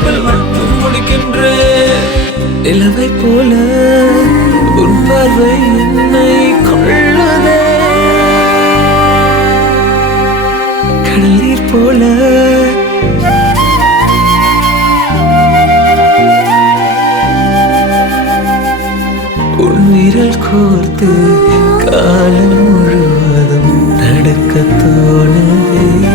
அன்பில் மட்டும் முடிக்கின்றேன். நிலவை போல உன் பார்வை என்னை கொள்ளுதே, கடல் நீர் போல உன் விரல் கோர்த்து காலம் முழுவதும் நடக்க தோணுதே.